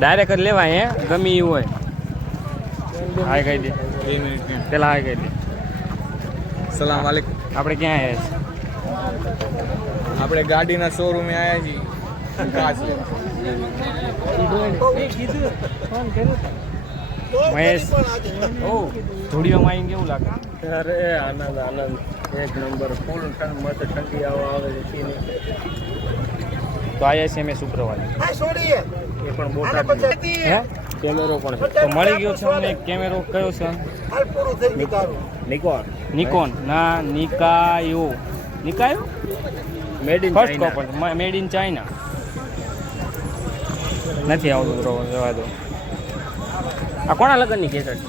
Direct જ લેવાય હે ગમે એવું હોય. હાય કહી દે 2 મિનિટ પેલા હાય કહી દે. સલામ વાલેકુમ. આપણે ક્યાં આવ્યા છીએ? આપણે ગાડીના શોરૂમે આવ્યા છીએ કાચ લેવા. મહેશ ઓ ધૂળીઓમાં આવીને કેવું લાગે? અરે આનંદ આનંદ એક નંબર ફૂલ મસ્ત ઠંડી આવે છે. તો આવ્યા છીએ અમે શુક્રવારે. એ પણ બોટાદ હે કેમેરો પણ છે. તો મળી ગયો છે અમને કેમેરો કયો છે? નિકોન ના નિકાયો made in first copper made in China. નથી આવતું બ્રો, જવા દો. આ કોના લગ્નની કેસેટ?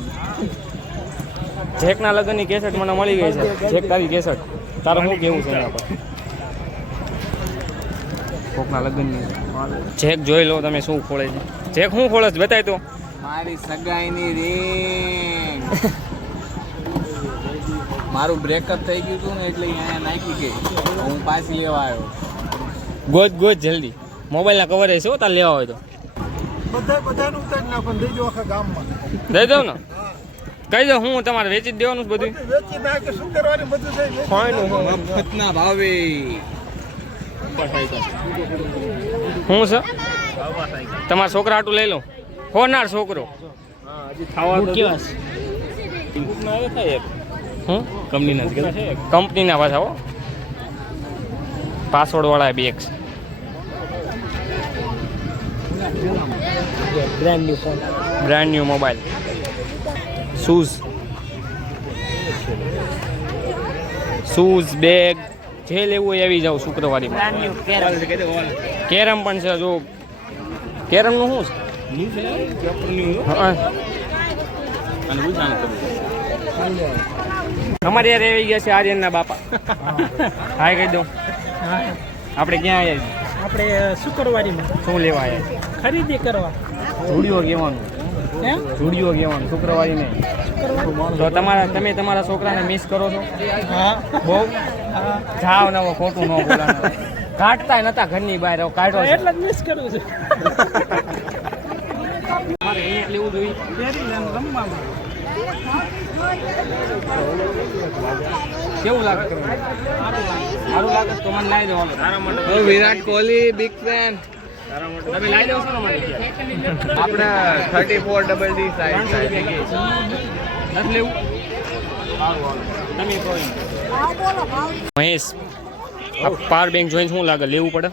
જેકના લગ્નની કેસેટ મને મળી ગઈ છે. જેક તારી કેસેટ તારું શું કેવું છે એના પર? કોકના લગ્નની જેક જોઈ લો તમે શું ખોળે છે. જેક શું ખોળે છે બતાય તો. મારી સગાઈની રિંગ. મારું બ્રેકઅપ થઈ ગયું હતું ને એટલે અહીંયા નાખી ગઈ. હું પાછી લેવા આવ્યો. ગોજ જલ્દી. મોબાઈલના કવર છે હો તાર લેવા હોય તો બધાનું ઉતારી નાખો દઈ દો આખા ગામમાં. દઈ દઉં ને? કહી દો હું તમારે વેચી જ દેવાનું છે બધું. વેચી નાખે શું કરવાનું બધું થઈ મફતના ભાવે. શું છે તમારા છોકરા હાટું લઈ લો. હોનાર છોકરો કંપનીના પાછા હો પાસવર્ડ વાળા bags. Brand new mobile, shoes bag જે લેવું હોય આવી જાવ શુક્રવારીમાં. કેરમ પણ છે. જો કેરમનું શું છે? અમારે યાર આવી ગયા છે આર્યનના બાપા. હાય કહી દઉં. આપણે ક્યાં આવ્યા છીએ? આપણે શુક્રવારીમાં શું લેવા આવ્યા? ખરીદી કરવા. રૂડિયો કહેવાનું. રૂડિયો કહેવાનું શુક્રવારી નહીં. તો તમે તમારા છોકરાને મિસ કરો છો? હા બહુ. જાવ નવો ખોટું ન બોલાનો. કાઢતા નતા ઘરની બહાર કાઢો એટલે જ મિસ કરું છું. મારે અહીંયા લેવું જોઈએ. રમવામાં કેવું લાગે? સારું લાગે તો મને લાવી દેવાનું. Virat Kohli big fan. તમે લાવી દેવો છો ને મને? આપણે 34DD સાઈઝ નથી લેવું? તમે કહો. મહેશ પાવર બેંક જોઈને શું લાગે? લેવું પડે?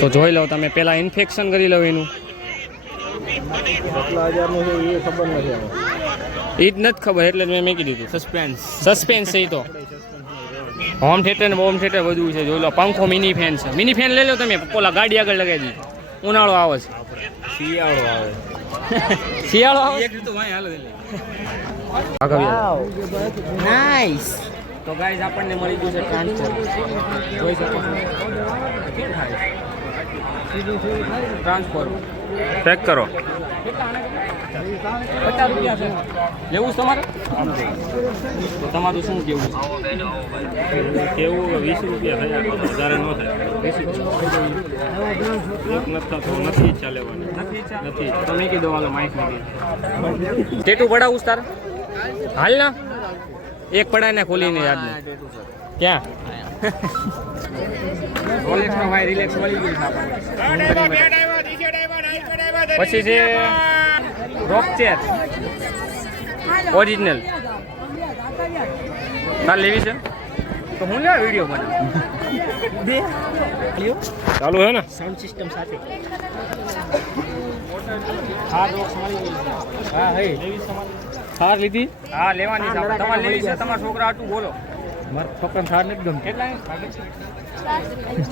તો જોઈ લો તમે. પેલા ઇન્ફેક્શન કરી લો એનું. એ જ નથી ખબર એટલે મેં મેકી દીધું. સસ્પેન્સ છે. તો હોમ થિયેટર ને હોમ થિયેટર બધું છે. જોઈ લો. પંખો મિની ફેન છે. મિની ફેન લઈ લો તમે. પોલા ગાડી આગળ લગાવી દીધી. ઉનાળો આવે છે. શિયાળો આવે. શિયાળો આવે. નાઈસ. તો ગાઈઝ આપણને મળી ગયું છે ટ્રાન્સફર. જોઈ શકો છો. ટ્રાન્સફર ચેક કરો. 50 રૂપિયા છે. લેવું છે તમારે? તો તમારું શું કેવું છે? કેવું 20 રૂપિયા થયા વધારે ન થાય. નથી ઈચ્છા લેવાની. નથી. તો મેં કીધું હાલો માઇક નથી. ટેટુ પડાવું છે તારે? હાલ ના એક પડાય ખોલીને યાદ નહીં. ક્યાં? રોલેક્સનો ભાઈ રિલેક્સ મળી ગયું છે આપણને. પછી છે રોક ચેર ઓરિજિનલ. તાર લેવી છે તો હું લે વિડીયો બનાવું. ચાલુ હે ને? સાઉન્ડ સિસ્ટમ સાથે. હા રોક્સ મળી ગઈ છે. હા હે થાર લીધી? હા લેવાની છે. તમારે લેવી છે? તમારા છોકરા હાટું બોલો. મારા છોકરાને થાર નથી ગમતી. કેટલા?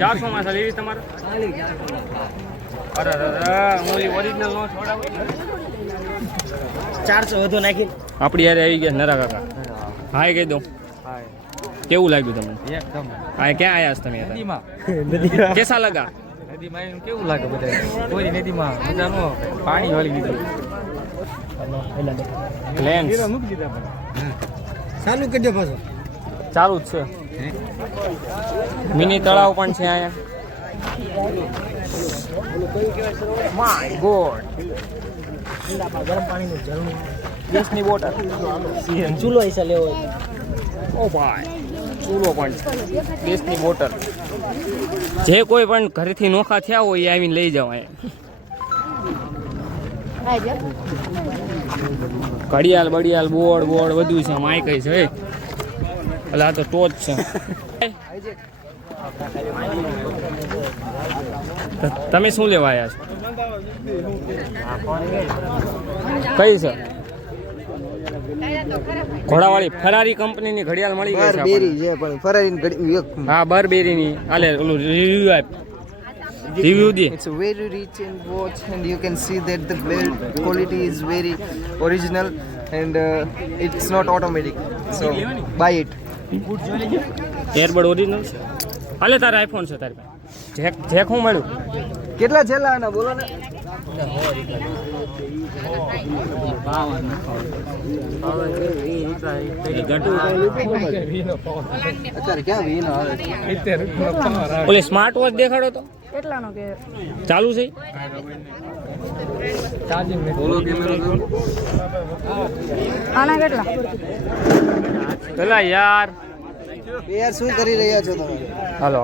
400 માં લેવી તમારે? અરે હું ઓરિજિનલ નો છોડાવું. 400 વધુ નાખી. આપણી યારે આવી ગયા નરા કાકા. હાય કહી દઉં. કેવું લાગ્યું તમને? એકદમ. હા ક્યાં આવ્યા છો તમે? નદીમાં. કેસા લગા? નદીમાં એનું કેવું લાગે બધા? કોઈ નદીમાં મજા ન આવે. પાણી વાળી દીધું. લેન્સ ચાલુ કરજો પાછો. ચાલુ જ છે. મિની તળાવ પણ છે અહીંયા. માય ગોડ ગરમ પાણીનું ઝરણું ગેસની બોટલ ચૂલો હિસ્સા લેવો હોય ઓ ભાઈ ચૂલો પણ છે. ગેસની બોટલ જે કોઈ પણ ઘરેથી નોખા થયા હોય એ આવીને લઈ જવાય. ઘડિયાળ બડિયાળ બોર્ડ બધું છે. માય કઈ છે એટલે આ તો ટોચ છે. તમે શું લેવા આવ્યા છો? કઈ છે? ઘોડાવાળી ફરારી કંપનીની ઘડિયાળ મળી ગઈ છે બેરી છે પણ ફરારીની ઘડી હા બરબેરીની. આલે ઓલું રિવ્યુ આપ. Review they. It's a very rich in watch, and you can see that the belt quality is very original, and it's not automatic. So buy it. Earbud original છે. હાલે તારા આઈફોન છે તારી પાસે. જેક હું મળ્યું કેટલા છેલ્લા આના બોલો ને? અત્યારે ક્યાં વીનો આવે? ઓલી સ્માર્ટ વોચ દેખાડો તો કેટલાનો કે ચાલુ છે. આના કેટલા પેલા યાર યાર શું કરી રહ્યા છો તમે? હાલો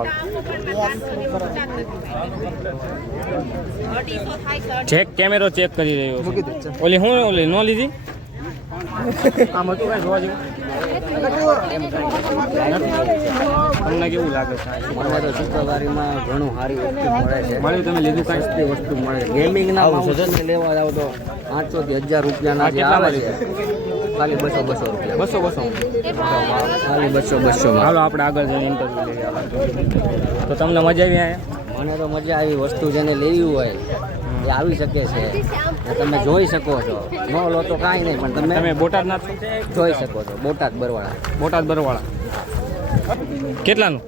ચેક કેમેરો ચેક કરી રહ્યો મૂકી છે. દે ચાલ. ઓલી હું ઓલી નો લીધી આમ હતું કાંઈ જોવા જેવું તમને કેવું લાગે છે? મને તો શુક્રવારીમાં ઘણું સારી વસ્તુ મળે છે. મળ્યું તમે લીધું કાંઈ? સસ્તી વસ્તુ મળે છે. ગેમિંગના માઉસ લેવા જાવ તો 500 થી 1000 રૂપિયાના જે આવે છે ખાલી 200 રૂપિયા. 200 ખાલી 200 માં. હાલો આપણે આગળ જઈને ઇન્ટરવ્યુ લઈએ. તો તમને મજા આવી અહીંયા? મને તો મજા આવી. વસ્તુ જેને લેવી હોય એ આવી શકે છે. ને તમે જોઈ શકો છો. ન લો તો કાંઈ નહીં પણ તમે તમે બોટાદ ના છો? જોઈ શકો છો. બોટાદ બરવાળા. બોટાદ બરવાળા. કેટલાનું?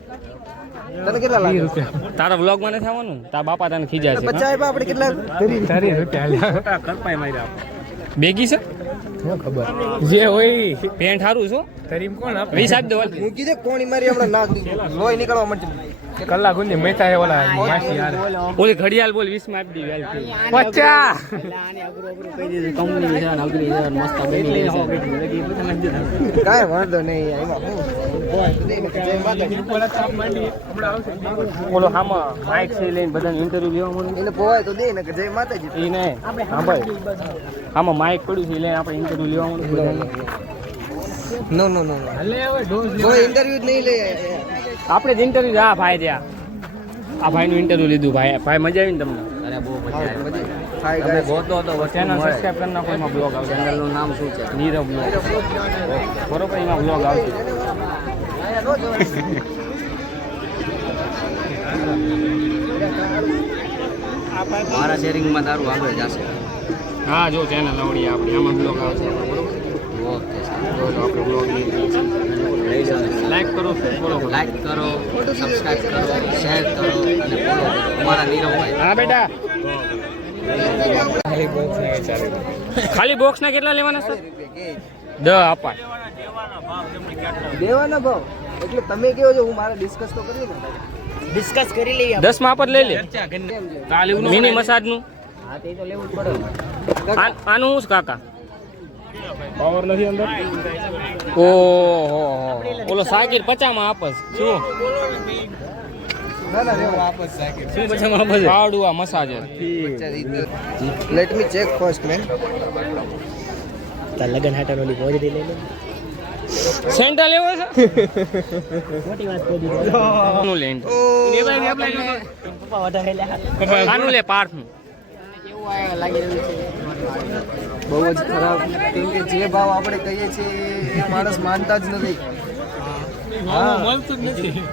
તને કેટલા લાગે? તારા વ્લોગમાં નથી આવવાનું? તારા બાપા તને ખીજાય છે. 50 આપ્યા આપણે કેટલા? બેગી છે જે હોય પેન્ટ સારું છો તરીમ કોણ આપે 20 આપી દો. મૂકી દે કોણી મારી હમણાં નાક લોહી નીકળવા માંડ્યું. કલાક ઊંધી મહેતા એ ઓલા માસી યાર ઓલી ઘડિયાળ બોલ 20 માં આપી દીધી. 50 કંપની છે નગરી છે મસ્ત બની છે. કાંઈ વાંધો નહીં એમાં ઓલો હામાં માઇક છે લઈને બધાને ઇન્ટરવ્યુ લેવા મળે. એને પોવાય તો દે ને કે જય માતાજી. એ નહીં સાંભળ આમાં માઇક પડ્યું છે લઈને આપણે ઇન્ટરવ્યુ લેવા મળે. નો નો નો કોઈ ઇન્ટરવ્યુ જ નહીં લે. આપણે જ ઇન્ટરવ્યુ આ ભાઈ રહ્યા. આ ભાઈનું ઇન્ટરવ્યુ લીધું. ભાઈ મજા આવી ને તમને? અરે બહુ મજા આવી. હાય તમે ગાઈસ. ગોતો તો વસ્તુ ચેનલ મળે. સબસ્ક્રાઇબ કરી નાખો. એમાં બ્લોગ આવશે. ચેનલનું નામ શું છે? નીરવ બ્લોગ. બરોબર એમાં બ્લોગ આવશે. મારા શેરિંગમાં તારું આગળ જશે. હા જો ચેનલ આવડી આપણી આમાં બ્લોગ આવશે. ઓકે જો આપણે બ્લોગ લઈ લો. લાઈક કરો ફોલો કરો. લાઈક કરો, સબસ્ક્રાઇબ કરો, શેર કરો અને ફોલો કરો. અમારા નીરવભાઈ. હા બેટા ખાલી બોક્સ ના કેટલા લેવાના સર? 10 આપા. દેવાના ભાવ એટલે તમે કેવો છો હું મારે ડિસ્કસ તો કરીએ ને. ડિસ્કસ કરી લઈએ. 10 માં આપત લઈ લે. મિની મસાજ નું હા તે તો લેવું જ પડે. આનું શું કાકા? પાવર નથી અંદર. ઓહો ઓલો સાકીર 50 માં આપસ શું? ના ના રેવા વાપસ શું 50 માં આપસ? પાવડું આ મસાજ. Let me check first man. તાર લગન હાટન ઓલી ભોજરી લઈ લે. સેન્ટા લેવો છે? આનું લે. આનું લે પાર્થ નું. બહુ જ ખરાબ કેમ કે જે ભાવ આપણે કહીએ છીએ એ માણસ માનતા જ નથી.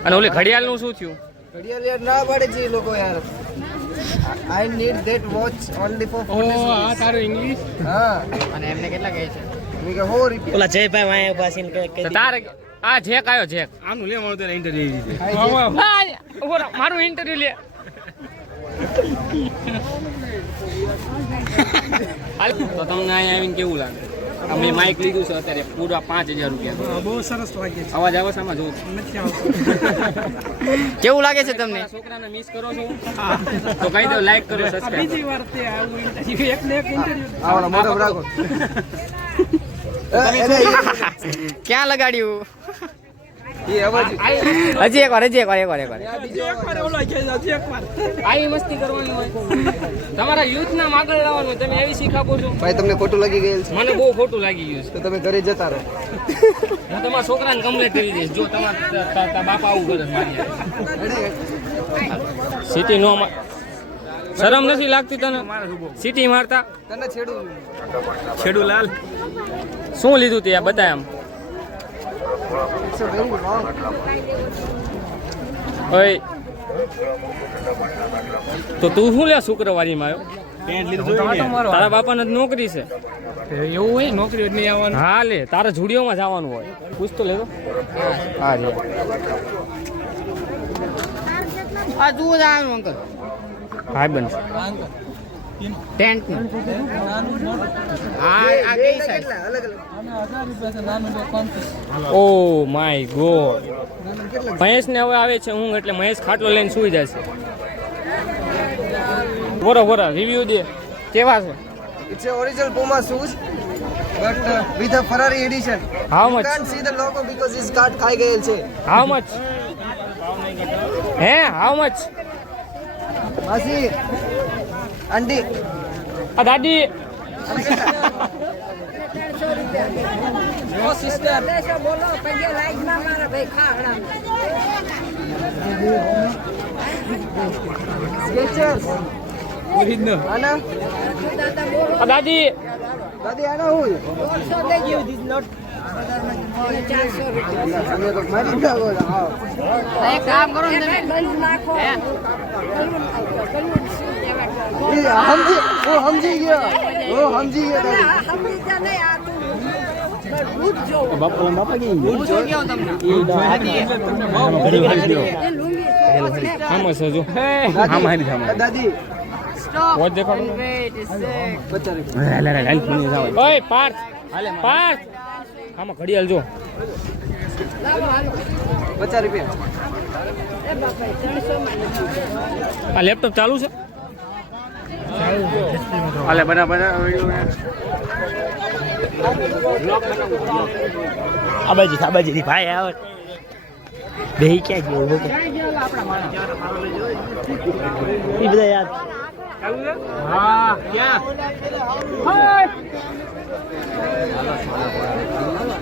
અને ઓલી ઘડિયાળ નું શું થયું? ઘડિયાળ યાર ના પાડે છે એ લોકો યાર. I need that watch only for 40. તારું ઇંગ્લિશ હા અને એમને કેટલા કહે છે? મેં કે 100 રૂપિયા. ઓલા જયભાઈ વાય પાસીન તો તારે આ જેક આવ્યો જેક. આનું લે મળતો ઇન્ટરવ્યુ મારું ઇન્ટરવ્યુ લે. તો તમને અહીંયા આવીને કેવું લાગે? અમે માઇક લીધું છે અત્યારે પૂરા 5000 રૂપિયા. બહુ સરસ લાગે છે. અવાજ આવે છે આમાં જો. નથી આવતું. કેવું લાગે છે તમને? છોકરાને મિસ કરો છો તો કહી દો લાઈક કરો સબસ્ક્રાઇબ. બીજી વાર તે આવું ઇન્ટરવ્યુ એક ને એક ઇન્ટરવ્યુ. આવડો મોટો રાખો. ક્યાં લગાડ્યું? એ અવાજ હજી એકવાર. ઓલો કે હજી એકવાર. આવી મસ્તી કરવાની હોય તમારા યુથ ના આગળ લાવવાનું હોય. તમે એવી શીખ આપો છો. ભાઈ તમને ખોટું લાગી ગયેલ છે મને બહુ ખોટું લાગી ગયું તો તમે ઘરે જતા રહો. છે હું તમારા છોકરાને કમ્પ્લેટ કરી દઈશ જો તમારા બાપા આવું કરે મારી સિટી નો શરમ નથી લાગતી તને સિટી મારતા તને છેડું છેડું લાલ શું લીધું તે આ બતાય આમ It's a very long. ઓય તો તું શું લે શુક્રવારીમાં આવ્યો તારા બાપાને જ નોકરી છે એવું હોય નોકરી નહીં આવવાનું. હા લે તારા જુડીઓમાં જવાનું હોય પૂછ તો લેતો હા રે આ જુઓ જવાનું અંકલ. હા બન ટેન્ટ આ કઈ size? Oh my God Mahesh ને હવે આવે છે ઊંઘ એટલે મહેશ ખાટલો લઈને સુઈ જશે બોરો રિવ્યુ દે કેવા છે It's a original Puma shoes, but with a Ferrari edition. How You much? can't see the logo because his card ખાઈ ગયેલ છે. હાઉ મચ હે હાઉ મચ માસી આંટી આ દાદી Skechers. આના આ દાદી દાદી આના હોય તમે તો મારી નાખો છો. હા. એક કામ કરો ને તમે એ સમજી ગયો દાદી. આમાં છે જો દાદી વોચ દેખાડો ઓય પાર્થ આમાં ઘડિયાળ જો ₹50. આ લેપટોપ ચાલુ છે હાલે બરાબર આ બાજુ ભાઈ આવે બેહી ક્યાં ગયો ઉભો કર. ઈ બધા યાદ હા ક્યાં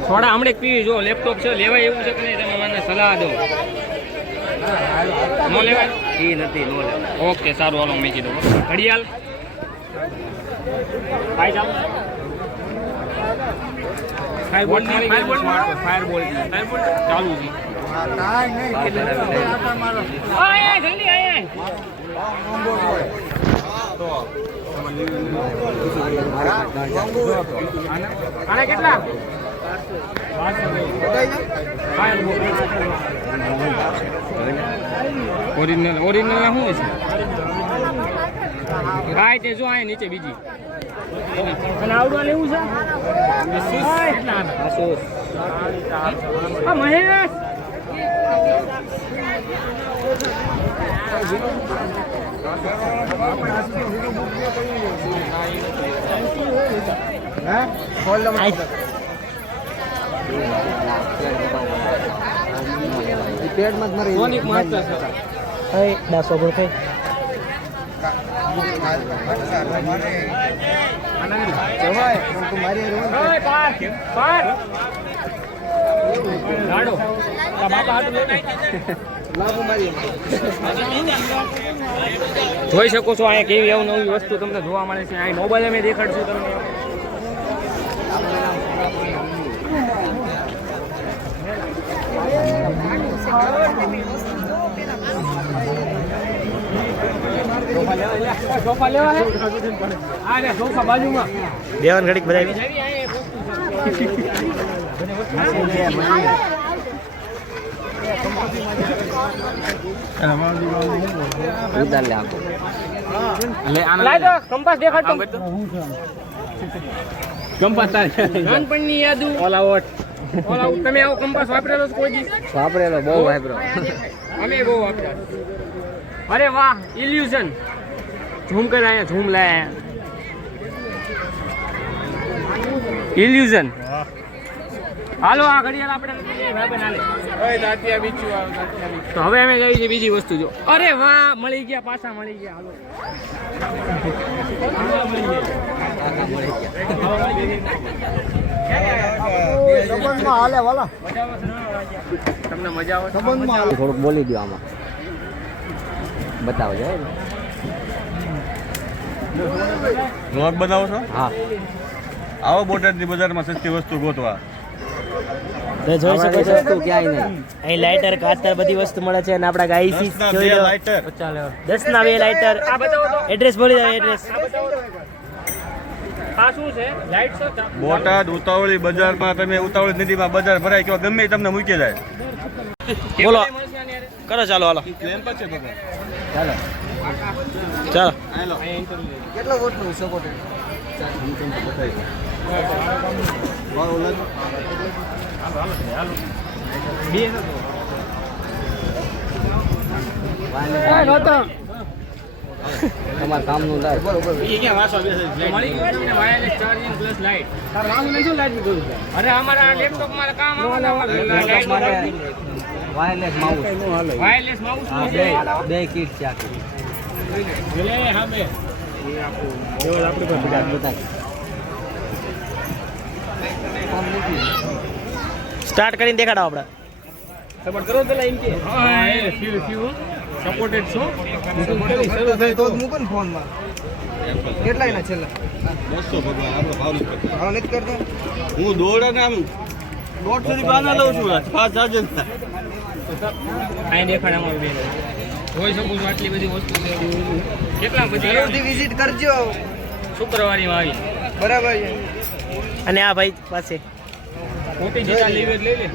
થોડા હમણાં પીવી જો લેપટોપ છે લેવાય એવું છે કે નહીં તમે મને સલાહ દો નો લેવાય એ નથી નો લેવાય ઓકે સારું હાલો મેં કીધું ઘડિયાળ ભાઈ ચાલો ફાયરબોલ ચાલુ છે જલ્દી આને કેટલા ઓરિજિનલ શું છે કાંઈ તે જો આ નીચે બીજી અને આવડવા લેવું છે હા મહેશ પેડમાં જ મારી સોનિક માસ્ટર છે હે 10 બોલ થઈ જવાય પણ તું મારી ઓય પાર લાડો તા બાપા હાથ લે લાગુ મારી જોઈ શકો છો અહીંયા કેવી નવી વસ્તુ તમને જોવા મળે છે અહીં મોબાઈલ અમે દેખાડશું તમને સોફા લેવા હે આ રે સોફા બાજુમાં દેવાન ઘડીક બધાય ઉધાર લે આપો. લાઈ દો કંપાસ દેખાડતો કંપાસ તારે નાનપણની યાદો ઓલ આઉટ ઓલ આઉટ. તમે આવો કંપાસ વાપરેલો છે કોઈ દી? વાપરેલો બહુ વાપરો. અમે બહુ વાપર્યા. અરે વાહ, ઇલ્યુઝન. ઝૂમ કર, અહીંયા ઝૂમ લાયા. ઇલ્યુઝન. હાલો આ ઘડિયાળ આપણે નથી લઈએ, ભાઈબંધ હાલે. તો હવે અમે જઈએ છીએ બીજી વસ્તુ જો. અરે વાહ, મળી ગયા, પાછા મળી ગયા. હાલો તમને મજા આવે? થોડુંક બોલી દો આમાં, બતાવો. વ્લોગ બનાવો છો? હા, આવો બોટાદની બજારમાં સસ્તી વસ્તુ ગોતવા. જોઈ શકો છો વસ્તુ ક્યાંય નહીં. અહીં લાઇટર કાતર બધી વસ્તુ મળે છે અને આપણા ગાઈસી 10 ના જોઈ 2 લો લાઇટર. 10 ના 2 લાઇટર. આ બતાવો તો. એડ્રેસ બોલી દો, એડ્રેસ. આ શું છે? લાઈટ છો? બોટાદ ઉતાવળી બજારમાં તમે ઉતાવળી નદીમાં બજાર ભરાય કે ગમે એ તમને મૂકી જાય. બોલો કરો, ચાલો હાલો ચાલો. ચાલો. કેટલો વોટનું સપોર્ટ? તમારા કામનું લાય. મળી ગયું તમને વાયરલેસ ચાર્જિંગ પ્લસ લાઈટ. અરે અમારા લેપટોપમાં કામ વાયરલેસ માઉસ. વાયરલેસ માઉસ બે કીટ છે આખી. સ્ટાર્ટ કરીને દેખાડો આપણે. સપોર્ટેડ છો? તો જ મૂકો ને ફોનમાં. કેટલા એના છેલ્લા? 200 ભગવાન આપણો ભાવ નથી કરતા. ભાવ નથી કરતો? હું દોડાને આમ 150 ની બાના લઉં છું. 5 ચાર્જર. અહીં દેખાડ અમારું બેન. જોઈ શકું છું આટલી બધી વસ્તુ છે. કેટલા બધી જરૂરથી વિઝિટ કરજો. શુક્રવારીમાં આવી. બરાબર છે. અને આ ભાઈ પાસે ખોટી જતા લીવ જ લઈ લે.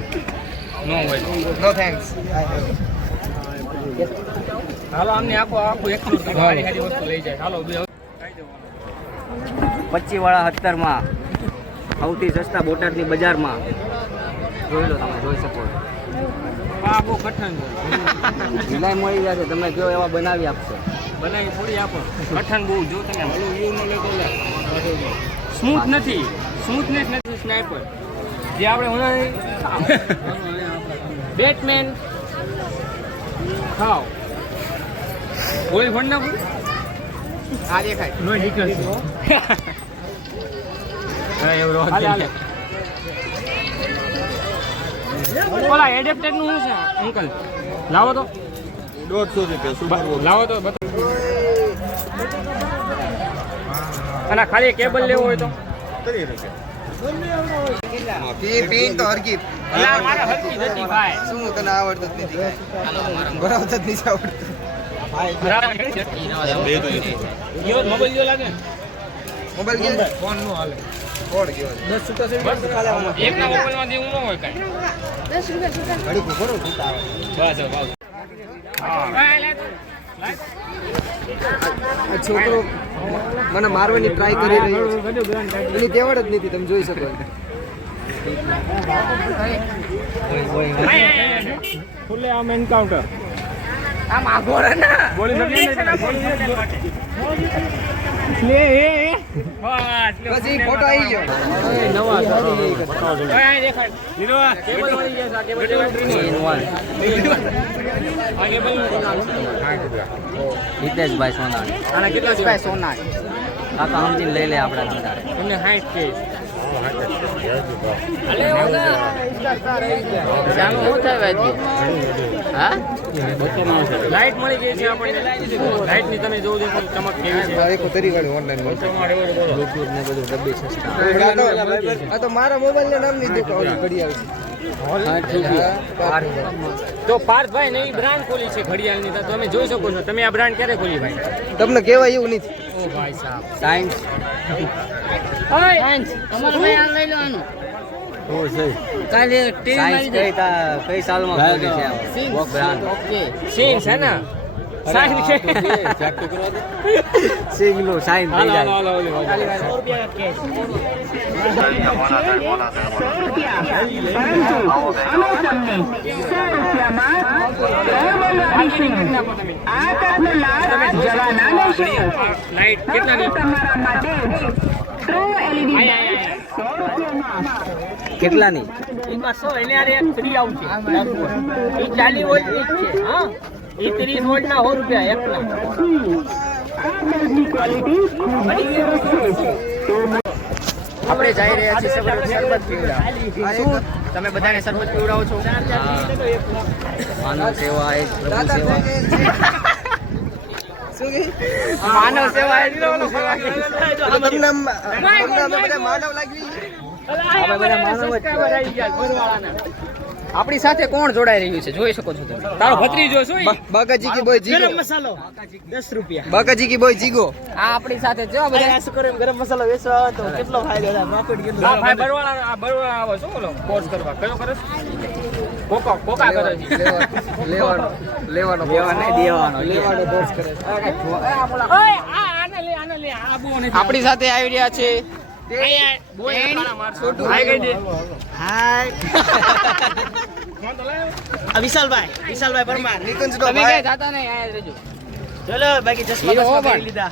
નો હોય. નો થેન્ક્સ. હાલો આમને આખું એક્સપ્લોર કરો. સારી સારી વસ્તુ લઈ જાય. હાલો 25 વાળા 17 માં સૌથી સસ્તા બોટાદની બજારમાં. જોઈ લો, તમે જોઈ શકો છો. આ બહુ કઠણ છે. જુલાઈ મળી જશે, તમે જો એવા બનાવી આપશો. બનાવી થોડી આપો. કઠણ બહુ જો તમે સ્મૂથ નથી. સ્મૂથનેસ નથી. સ્નાઈપર જે આપણે ઉનાળી બેટમેન ખાઓ ગોળી ફોડ નાખું. આ દેખાય નો નીકળશે. હા એવું રોજ ઓલા એડેપ્ટેડ નું શું છે અંકલ? લાવો તો 150 રૂપિયા સુપર લાવો તો બતાવો. અને ખાલી કેબલ લેવો હોય તો 30 રૂપિયા. પીન તો હરકી. અલા મારા હરકી નથી ભાઈ. શું તને આવડતું જ નથી? બરાબર જ નથી આવડતું. બરાબર યો મોબાઈલ જો લાગે મોબાઈલ કે ફોન નો હાલે. કોડ ગયો. 10 છૂટા છે. બસ ખાલી આમાં. એકના મોબાઈલમાં દેવું ન હોય કાઈ. ઘડી ખોરો છૂટા આવે. બસ બસ હા આ છોકરો મને મારવાની ટ્રાય કરી રહ્યો છે. એની તેવડ જ નથી, તમે જોઈ શકો છો. ફૂલે આમ એન્કાઉન્ટર આમ આગો રે ના બોલી શકીએ લે એ બસ ઈ ફોટો આવી ગયો. નવા આ દેખાય લીલો કેબલ મળી ગયા છે. આ કેબલ હિતેશભાઈ સોનાણી. આના કેટલા છે ભાઈ? સોના કાકા સમજીને લઈ લે આપણા ધંધારે. તમને 60 કે લાઈટ મળી ગઈ છે આપણને. લાઈટ ની તમે જોવો છો ચમક કેવી છે. આ એક તરીવાળી ઓનલાઈન મળશે. બ્લૂટૂથ ને બધું ડબ્બી સસ્તા. આ તો મારા મોબાઈલ ના નામ ની દુકાન ઘડી આવી છે. તો પાર્થભાઈ નવી બ્રાન્ડ ખોલી છે ઘડિયાળની. તો તમે જોઈ શકો છો. તમે આ બ્રાન્ડ ક્યારે ખોલી ભાઈ? તમને કહેવાય એવું નથી. ઓ ભાઈ સાહેબ સાયન્સ. સાયન્સ કઈ સાલમાં ખોલી છે? બ્રાન્ડ. સીન છે ને સાઈન કે સિગ્નો સાઈન થઈ હાલો જાય. હાલો હાલો લાઈટ કેટલાની કેટલાની? એમાં 100 એને આરે એક ફ્રી આવશે એ 40 વોલ્ટ એક છે હા એ 30 વોલ્ટ ના 100 રૂપિયા એકના આપણે જઈ રહ્યા છીએ શરબત પીવડાવવા. શું તમે બધાને શરબત પીવડાવો છો? માનવ સેવા એ પ્રભુ સેવા. માનવ સેવા એ પ્રભુ સેવા. તમને બધા માનવ લાગી. આપણે બધા માનવ જ છીએ. આપણી સાથે કોણ જોડાઈ રહ્યું છે જોઈ શકો છો તમે. તારો ભત્રીજો શું ઈ? બાકાજી કી બોય જીગો. મસાલો 10 રૂપિયા બાકાજી કી બોય જીગો. આ આપણી સાથે જો બધા શું કરે ગરમ મસાલો વેચવા તો કેટલો ફાયદો થાય પ્રોફિટ કેટલો આ ભાઈ બરવાળા આ બરવાળા આવે શું બોલો કોર્સ કરવા કયો કરે છે? કોકા કરે છે લેવાનો લેવા નહીં દેવાનો. કોર્સ કરે. ઓય આને લે આ બહુ નથી આપણી સાથે આવી રહ્યા છે વિશાલભાઈ પરમાર નિકુંજ નો તમે ભાઈ. ક્યાંય જાતા નહીં આયા જ રહેજો. ચલો બાકી ચશ્મા હીરો બસમાં પણ. કરી લીધા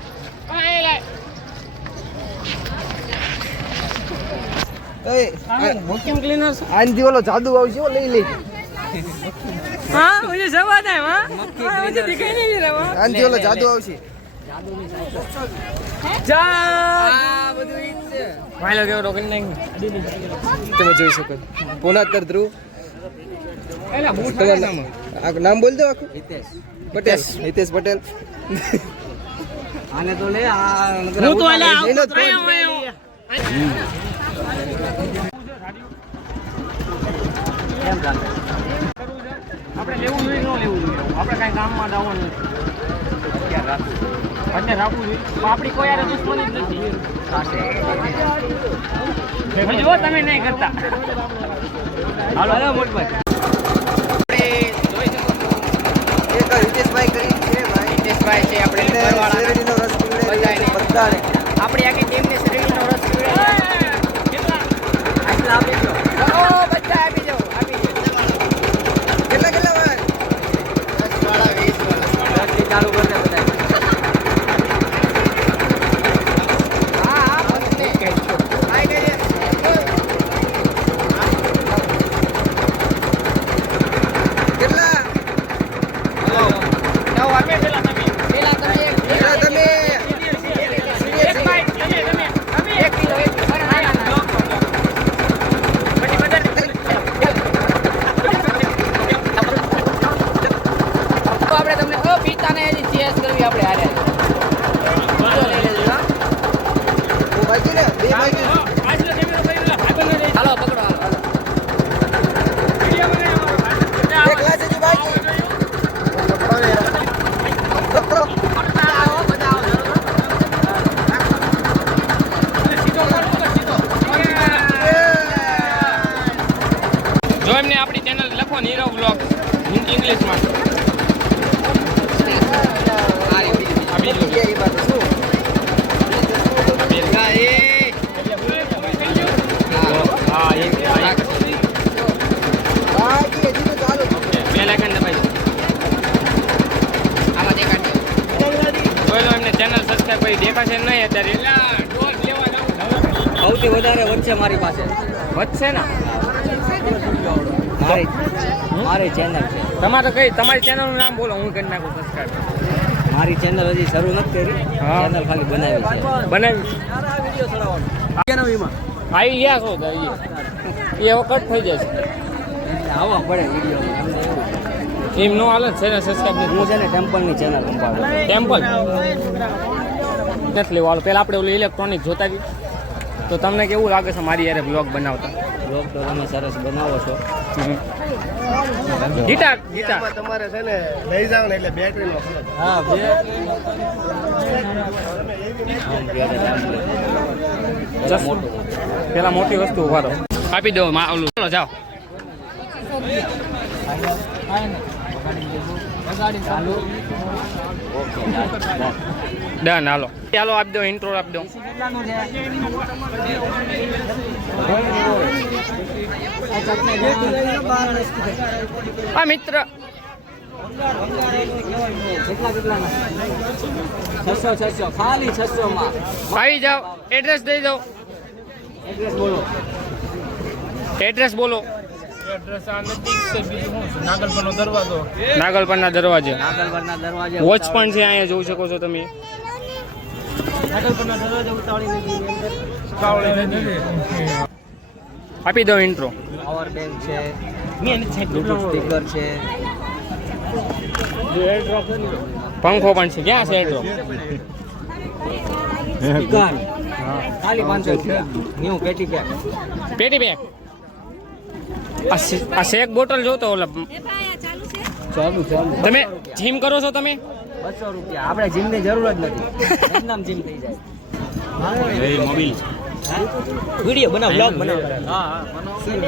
એ આનથી ઓલો જાદુ આવશે હો, લઈ લેજો. હા મુજે સવાદ હે હા મુજે દિખાઈ નહીં રહા આનથી ઓલો જાદુ આવશે. આ બધું ઈ જ છે. ભાઈ લોકો રોકન નહીં તમે જોઈ શકો છો. પોનાતર ધ્રુવ. એલા બૂટ તમારું નામ નામ બોલ દો આખું. હિતેશ. પટેલ. હિતેશ પટેલ. આને તો લે આ હું તો એલા લઈને જ કેમ ચાલે? આપણે લેવું જોઈએ ન લેવું જોઈએ આપણે કાંઈ કામમાં જવાનું એટલે રાખવું જોઈએ પણ આપણી કોઈ યાર દુશ્મની જ નથી જો તમે નહીં કરતા હાલો હાલો મોટભાઈ એક હિતેશભાઈ કરીને છે ભાઈ. હિતેશભાઈ છે આપણે એને ઘરવાળા. શેરડીનો રસ પીવડાવી બધાને. બધાને. આપણી આખી ટીમને શેરડીનો રસ પીવડાવ્યો. આટલા આપી દો. ઓ બધા આપી દો. આપી દો. કેટલા કેટલા ભાઈ? 10 થી ચાલુ કરી દે બધા. હા હા બસ ને. આઈ ગઈ રે. કેટલા? જાઓ આપે પેલા તમે એક. કેટલા તમે? એક કિલો એક કિલો. ના ના ના. તો આપણે તમને પીતાને હજી ચેસ કરવી આપણે હારે. બીજો લઈ લેજો હા. હું બાકી ને બે બાકી. હાલો પકડો હાલો. એક ગ્લાસ હજી બાકી. આવો બધા આવો. જો એમને આપણી ચેનલ લખો નીરવ બ્લોગ ઇંગ્લિશમાં આ બીજું એ બાત શું? બેલગા એ હા એક બાકી હજી તો ચાલુ છે. બે લાગણ દબાઈ આમાં દેખાડજો. જોઈ લો એમને ચેનલ સબસ્ક્રાઇબ કરી દેખાશે નહીં અત્યારે ડોઝ લેવા જાવ સૌથી વધારે વધશે મારી પાસે. વધશે ને મારી ચેનલ છે. તમારે કઈ તમારી ચેનલનું નામ બોલો હું કરી નાખું સબસ્ક્રાઇબ મારી ચેનલ હજી શરૂ નથી કરી. હા. ચેનલ ખાલી બનાવી છે. બનાવી આવી ગયા છો તો એ હવે કટ થઈ જશે આવવા પડે વિડીયો. એમ નો હાલે છે ને સબસ્ક્રાઇબ હું છે ને ટેમ્પલની ચેનલ સંભાળું. ટેમ્પલ નથી લેવાળું પહેલાં આપણે ઓલું ઇલેક્ટ્રોનિક જોતા ગયું તો તમને કેવું લાગે છે મારી યારે બ્લોગ બનાવતા બ્લોગ તો તમે સરસ બનાવો છો. ગિટાર તમારે છે ને લઈ જાવ ને એટલે બેટરી નો હા પેલા મોટી વસ્તુ ઉભા રહો આપી દો ઓલું ચાલો જાઓ ડન હાલો ચાલો આપી દો ઇન્ટ્રો આપી દો. હા મિત્ર 600 ખાલી 600 માં આવી જાઓ. એડ્રેસ દઈ દો. એડ્રેસ બોલો. એડ્રેસ બોલો. નાગલપરનો દરવાજો. નાગલપરના દરવાજે નાગલપરના દરવાજે વોચ પણ છે અહીંયા જોઈ શકો છો તમે. નાગલપરના દરવાજે ઉતાવળી નદી આપી દો ઇન્ટ્રો. પાવર બેંક છે, બ્લૂટૂથ સ્પીકર છે, પંખો પણ છે. ક્યાં છે એડ્રો? સ્પીકર ખાલી 500 રૂપિયા. ન્યુ પેટી પેક. પેટી બેગ. આ શેક બોટલ જોતો ઓલા ચાલુ તમે જીમ કરો છો તમે? 200 રૂપિયા. આપણે જીમની જરૂર જ નથી. એકદમ જીમ થઈ જાય. મોબાઈલ વિડિયો બનાવ, બ્લોગ બનાવ.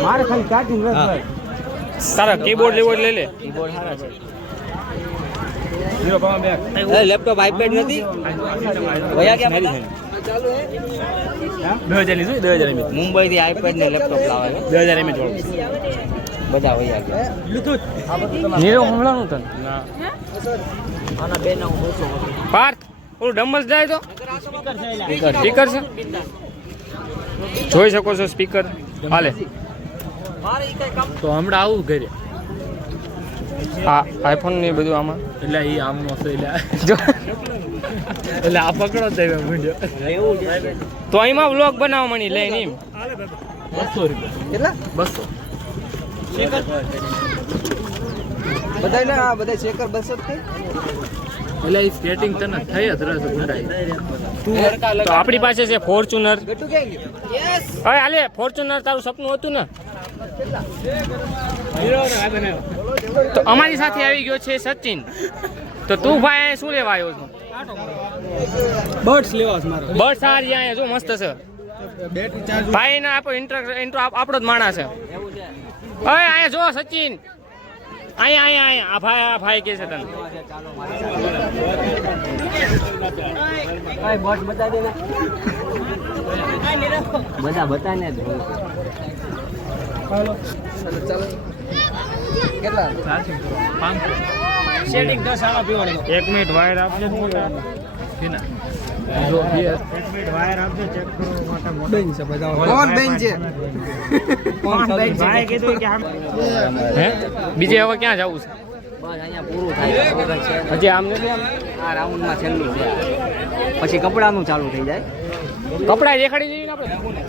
મારે ખાલી ચાર્જિંગ રસ ભાઈ. તારા કીબોર્ડ લેવોર્ડ લઈ લે. કીબોર્ડ સારા છે. લેપટોપ આઈપેડ નથી ભૈયા ક્યાં બધા? 2000 લીધું 2000 mAh. મુંબઈ થી આઈપેડ ને લેપટોપ લાવે છે 2000 mAh વાળું. બધા ભૈયા ગયા. નીરવ હમણાં તને આના બે ના હું બોલતો પાર્થ ઓલું ડમ્બલ્સ જાય તો સ્પીકર છે. જોઈ શકો છો સ્પીકર હાલે. તો હમણાં આવું ઘરે હા આઈફોન ને બધું આમાં એટલે એ આમનો છે જો એટલે આ પકડો તો એમ મૂંઝો. તો એમાં વ્લોગ બનાવવા મળી લઈને એમ 200 રૂપિયા. કેટલા 200 બધા ને આ બધા ચેકર 200 જ થઈ. એટલે એ સ્કેટિંગ તને થઈ જ રસ ગુંડાઈ. તો આપણી પાસે છે ફોર્ચ્યુનર. ગટુ ક્યાં ગયું? યસ. હવે હાલે ફોર્ચ્યુનર તારું સપનું હતું ને. તો અમારી સાથે આવી ગયો છે સચિન. તો તું ભાઈ અહીંયા શું લેવા આવ્યો છો? બર્ડ્સ લેવા છે મારો. બસ સારી અહીંયા જો મસ્ત છે બેટરી ચાર્જ. ભાઈ ને આપણો ઇન્ટ્રો આપણો જ માણસ છે. હવે અહીંયા જો સચિન અહીંયા આ ભાઈ કે છે તને. ભાઈ બોટ બતા દે ને. બધા બતાને જ ચાલો કેટલા? શેડિંગ 10 આવા પીવાની. 1 મિનિટ વાયર આપજો. બેન છે બધા. કોણ બેન છે? કોણ બેન છે? હે બીજે હવે ક્યાં જવું છે? બસ અહીંયા પૂરું થાય વગર છે. હજી આમ નથી આમ આ રાઉન્ડમાં છેલ્લું છે. પછી કપડાનું ચાલુ થઈ જાય. કપડા દેખાડી દઈએ ને આપણે.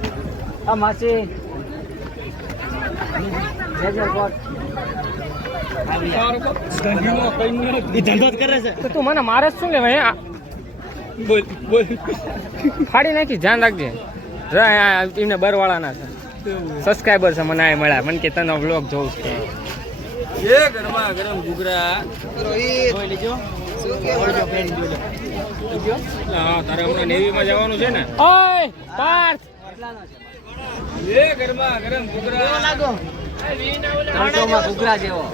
આ માસી લેજર કોટ તો તું મને મારે જ શું લેવાય? બોલ ફાડી નાખી ધ્યાન રાખજે. એમને બરવાળાના છે સબસ્ક્રાઈબર છે. મને આ મળ્યા મને કે તને વ્લોગ જોઉં છે. ગરમા ગરમ ઘૂઘરા. રોહિત શું કહેવાનું? તારે હમણાં નેવીમાં જવાનું છે ને? ઓય પાર્થ ગરમા ગરમ ઘૂઘરા. 300 માં ઘૂઘરા જેવો.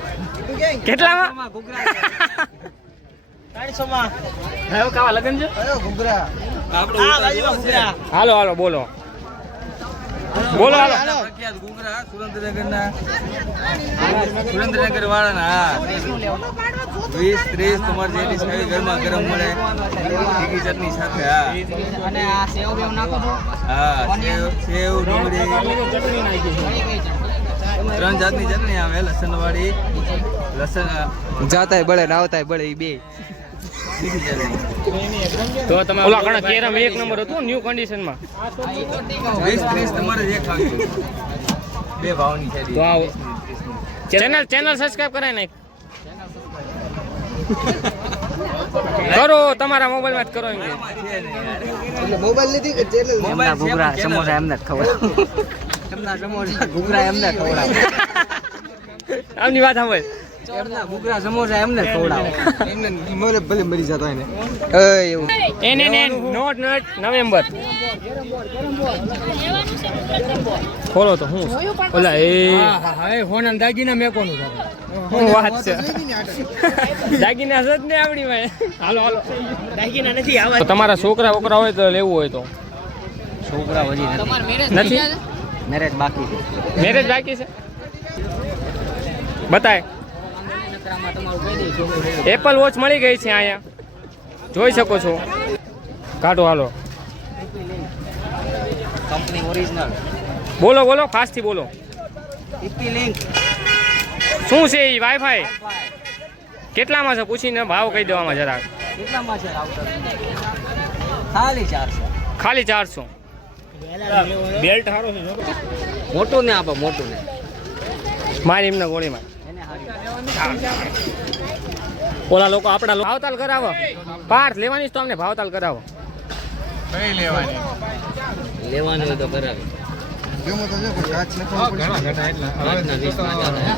કેટલામાં? 300 માં હવે કાવા લગન છે? કયો ઘૂઘરા? આ બાજુમાં ઘૂઘરા. હાલો હાલો બોલો હાલો. પ્રખ્યાત ઘૂઘરા સુરેન્દ્રનગરના. સુરેન્દ્રનગર વાળાના 20-30 તમારે જેટલી સારી ગરમા ગરમ મળે. તીખી ચટણી સાથે. હા અને આ સેવ બેવ નાખો છો? હા સેવ ડુંગળી 3 જાતની ચટણી આવે. લસણ વાળી, લસણ જાતાય બળે નાવતાય બળે ઈ બે. તીખી ચટણી. તો તમે ઓલા ઘણા કેરમ 1 નંબર હતું ન્યુ કન્ડિશનમાં. 20-30 તમારે જે ખાવી હોય. બે ભાવની છે. તો આવો ચેનલ સબસ્ક્રાઇબ કરાય નાખ. કરો તમારા મોબાઈલમાં જ કરો એમ કે. એટલે મોબાઈલ નથી કે ચેનલ? એમના ઘૂઘરા સમોસા એમને જ ખવડાવ. એમના સમોસા ઘૂઘરા એમને જ ખવડાવ. આમની વાત સાંભળ. એમના ઘૂઘરા સમોસા એમને જ ખવડાવ. એમને મને ભલે મરી જતો એને. એવું NNN નોટ નવેમ્બર ખોલો તો હું ઓલા એ હવે હોના દાગીના મેકોનું હું વાત છે દાગીના જ ને આવડી ભાઈ. હાલો હાલો દાગીના નથી આવા. તો તમારા છોકરા વોકરા હોય તો લેવું હોય તો છોકરા હજી નથી મેરેજ બાકી છે. મેરેજ બાકી છે બતાય. એપલ વોચ મળી ગઈ છે અહીંયા જોઈ શકો છો. કાઢો હાલો કંપની ઓરિજિનલ બોલો બોલો ફાસ્ટથી બોલો. ઈપી લિંક શું છે એ વાઈફાઈ કેટલામાં છે પૂછીને ભાવ કહી દેવામાં જરાક. કેટલામાં છે રાઉટર? ખાલી 400. ખાલી 400. બેલ્ટ સારો છે મોટું ને આપો મોટું ને મારી એમને ગોળીમાં એને હારી. ઓલા લોકો આપણા ભાવતાલ કરાવો. પાર્થ લેવાની તો અમને ભાવતાલ કરાવો. લેવાનું હોય તો કરાવી. કાચના 20 માં જાતા.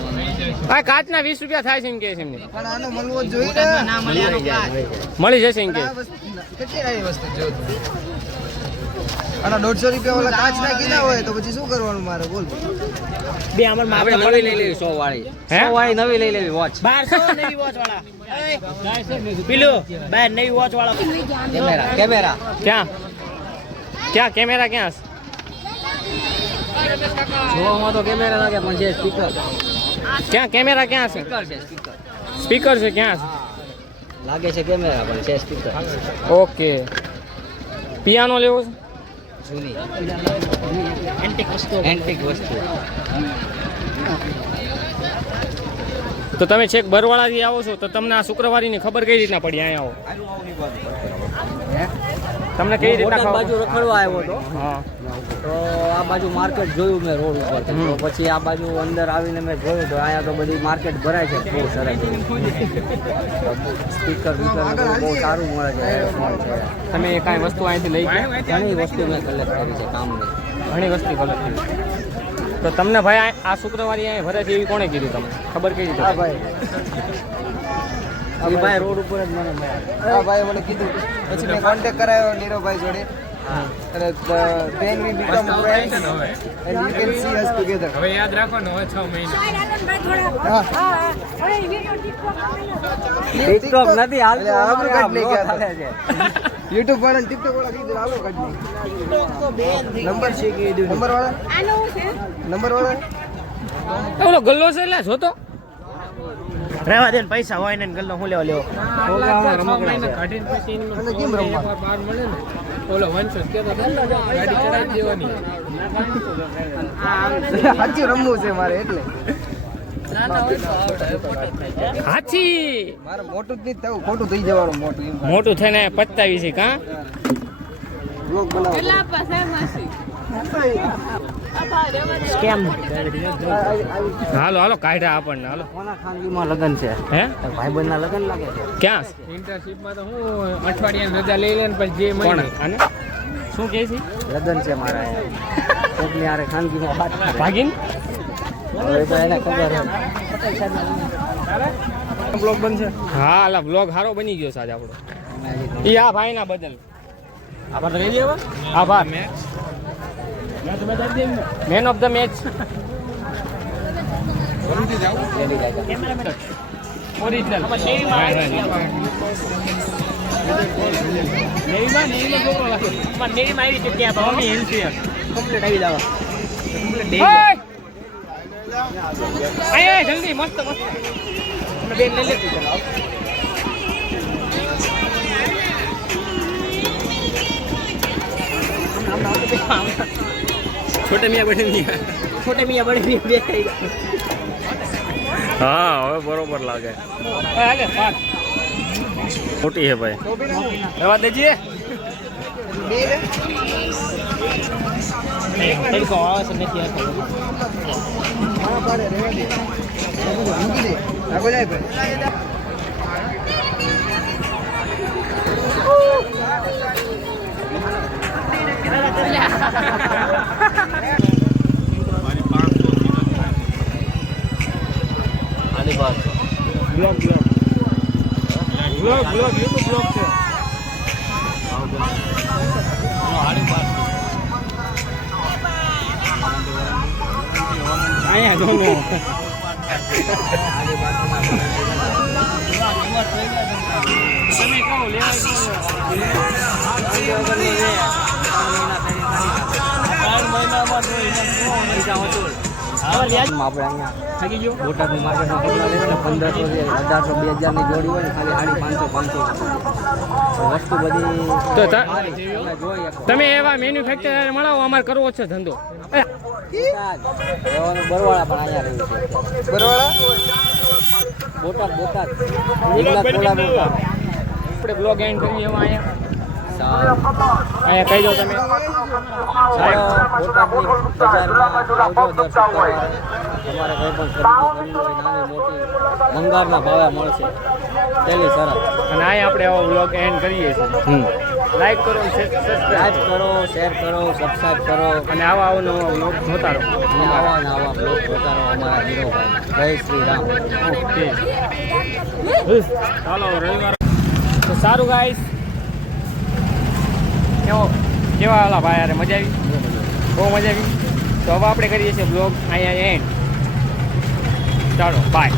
આ કાચના 20 રૂપિયા થાય છે એમ કે છે એમને. પણ આનો મળવો જ જોઈએ ને. ના મળે આનો કાચ. મળી જશે એમ કે. આ વસ્તુ કેટલી આવી વસ્તુ જો આના 150 રૂપિયા ઓલા કાચ ના કીધા હોય તો પછી શું કરવાનું મારે બોલ. બે અમર માં આપણે નવી લઈ લેવી 100 વાળી. હે? 100 વાળી નવી લઈ લેવી વોચ. 1200 નવી વોચ વાળા. પીલો બાર નવી વોચ વાળા. કેમેરા કેમેરા ક્યાં ક્યાં કેમેરા ક્યાં છે? જોવામાં તો કેમેરા લાગે પણ જે સ્પીકર ક્યાં કેમેરા ક્યાં છે? સ્પીકર છે સ્પીકર સ્પીકર છે ક્યાં લાગે છે કેમેરા પણ છે સ્પીકર. છે? ઓકે પિયાનો લેવો છે? જૂની એન્ટિક વસ્તુ. એન્ટિક વસ્તુ. તો તમે છેક બરવાળાથી આવો છો તો તમને આ શુક્રવારીની ખબર કઈ રીતના પડી અહીંયા આવો તમને કઈ રીતના બોટાદ ખબર? બાજુ રખડવા આવ્યો હતો હા તો આ બાજુ માર્કેટ જોયું મેં રોડ ઉપર તો પછી આ બાજુ અંદર આવીને મેં જોયું તો અહીંયા તો બધી માર્કેટ ભરાય છે બહુ સરસ. સ્પીકર બીકર બહુ સારું મળે છે. તમે કાંઈ વસ્તુ અહીંથી લઈ ગયા? ઘણી વસ્તુ મેં કલેક્ટ કરી છે કામની. ઘણી વસ્તુ કલર તો તમને ભાઈ આ શુક્રવારે અહીંયા ભરે છે એવી કોણે કીધું તમને ખબર કઈ રીતે? હા ભાઈ એ ભાઈ રોડ ઉપર જ મને મળ્યા. હા ભાઈ મને કીધું પછી મેં કોન્ટેક્ટ કરાયો નીરવભાઈ જોડે અને then we become friends and you can see us together. હવે યાદ રાખો ને હવે 6 મહિના. ટિકટોક નથી હાલ એટલે આપણું કાઢ લઈ ગયા ચાલે છે. YouTube વાળા ને TikTok વાળા કીધું હાલો કાઢ લઈ. નંબર છે કે નંબર વાળા નંબર વાળા ઓલો ગલ્લો છે એટલે જોતો રહેવા દે ને પૈસા હોય ને ગલ્લો હું લેવા લેવો. અને કેમ રમવા સાચું રમવું છે મારે એટલે હાથી મારે મોટું જ નહીં થવું ખોટું થઈ જવાનું મોટું એમ મોટું થઈને પત્તાવી છે કા બ્લોગ બનાવો સ્કેમ. હાલો હાલો કાઢ્યા આપણને હાલો. કોના ખાનગીમાં લગન છે? હે ભાઈબંધના લગન લાગે છે. ક્યાં છે? ઇન્ટર્નશિપમાં તો હું અઠવાડિયાની રજા લઈ લે ને પછી જે કોણ મહિને આને શું કહે છે? લગન છે મારા અહીંયા. કોકની હારે ખાનગીમાં વાત કરે. ભાગીન હવે તો એને ખબર છે. બ્લોગ બનશે. હા અલા બ્લોગ સારો બની ગયો છે આજે આપણો. ઈ આ ભાઈના બદલ આભાર તો કહી દે હવે. આભાર man of the match original નેવીમાં આવી જગ્યા ભાવની હેલ્થ કમ્પ્લીટ આવી જવા. જલ્દી મસ્ત મસ્ત બેન લઈ લેતી ચાલો. છોટે મિયા બની ગયા. છોટે મિયા બડી બે થઈ ગયા. હા હવે બરોબર લાગે. હાલે પાક મોટી હે ભાઈ રહેવા દેજીએ. તડકો આવે છે નથી આવતો. મૂકી દે આગળ જાય ભાઈ અહીંયા જો તમે કહો લેવા આપણે અહીંયા થાકી ગયો બોટાદની માર્કેટમાં કપડાં લઈએ ને 1500 1800 2000 ની જોડી હોય ને ખાલી 500 વસ્તુ બધી તો સારી છે. તમે જોઈ શકો. તમે એવા મેન્યુફેક્ચર મળાવો અમારે કરવો છે ધંધો રહેવાનું બરવાળા પણ અહીંયા રહ્યું છે. બરોબર બોટાદ કોલા બોટાદ. આપણે બ્લોગ એન્ડ કરીએ એમાં અહીંયા સારું. અહીંયા કહી દો તમે ચાલો બોટાદની બજારમાં આવજો દર શુક્રવારે. તમારે કોઈ પણ ખરીદી કરવી હોય નાની મોટી ભંગારના ભાવે મળશે. પહેલી શરત. અને અહીંયા આપણે આવો બ્લોગ એન્ડ કરીએ છીએ લાઈક કરો સબસ્ક્રાઇબ લાઈક કરો, શેર કરો, સબસ્ક્રાઈબ કરો અને આવા નવા બ્લોગ જોતા રહો અને આવા ને આવા બ્લોગ જોતા રહો અમારા હીરોભાઈ. જય શ્રી રામ. ઓકે ચાલો રવિવાર તો સારું ગાઈસ કેવા વાલા ભાઈ યાર મજા આવી બહુ મજા આવી તો હવે આપણે કરીએ છીએ બ્લોગ અહીંયા એન્ડ ચાલો બાય